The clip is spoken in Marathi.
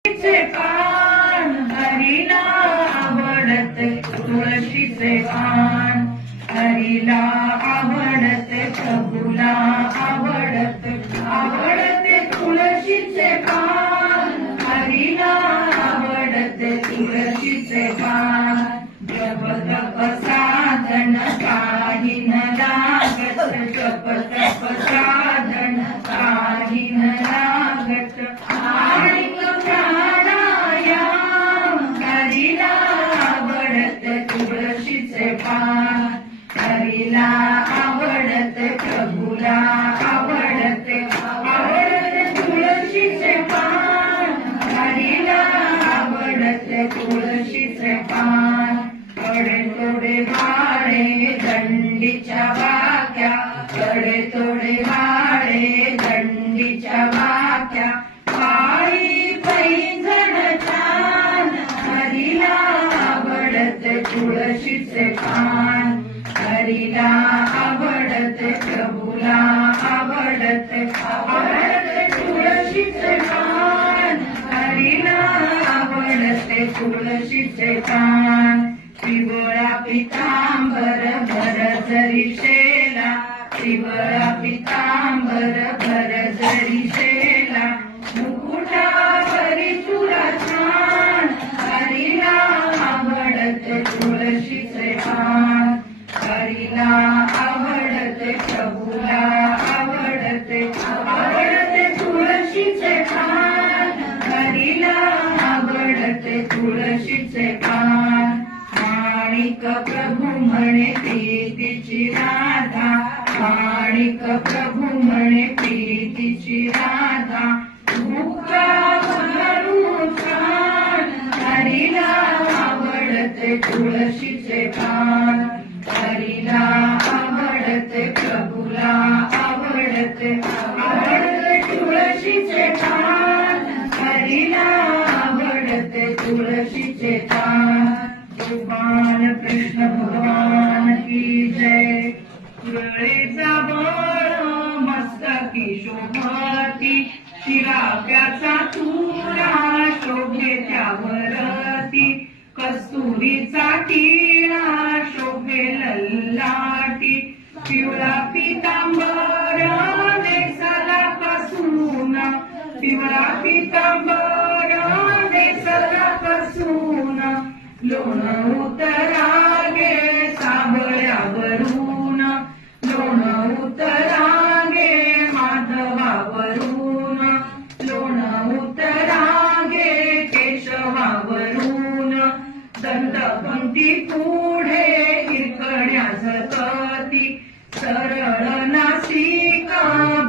तुळशीचे पान हरीला आवडते, तुळशीचे पान हरीला आवडते, प्रभूला आवडते, आवडते तुळशीचे पान हरीला आवडते, तुळशीचे पान जप तप साधन काही न लागत, जप तप साधन काही न लागत, आणि तुळशीचे पान हरीला आवडते, प्रभूला आवडते, आवडते तुळशीचे पान हरीला आवडते, तुळशीचे पान कडे तोडे वाडे दंडीच्या वाक्या, कडे तोडे वाडे दंडीच्या वाक्या, पायी पैंजण छान हरीला आवडते, तुळशीचे पान हरीला आवडते, प्रभूला आवडते, आवडते तुळशीचे पान हरीला आवडते, तुळशीचे पान पिवळा पितांबर भर जरी शेला, पिवळा पितांबर भर जरी शेला, मुकुटावरी चुरा छान हरीला आवडते, तुळशीचे पान हरीला आवडते, प्रभूला आवडते, आवडते तुळशीचे पान हरीला आवडते, तुळशीचे पान माणिक प्रभू म्हणे प्रीतीची राधा, माणिक प्रभू म्हणे प्रीतीची राधा, मुक्ता भरून छान हरीला आवडते, तुळशीचे पान हरीला आवडते, प्रभूला आवडते, आवडते तुळशीचे पान हरीला आवडते, तुळशीचे पान भगवान कृष्ण भगवान की जय. वेळेचा बळ मस्तकी शोभती, शिराप्याचा चुरा शोभे त्यावरती, कस्तुरीचा टिळा शोभे ललाटी, पिवळा पितांबर नेसला कसून, पिवळा पितांबर नेसला कसून, लोण उतरागे साबळ्यावरून, लोण उतरागे माधवावरून, लोण उतरागे केशवावरून, दंतपंक्ती पुढे इरकड्या झकती, सरळ नासिका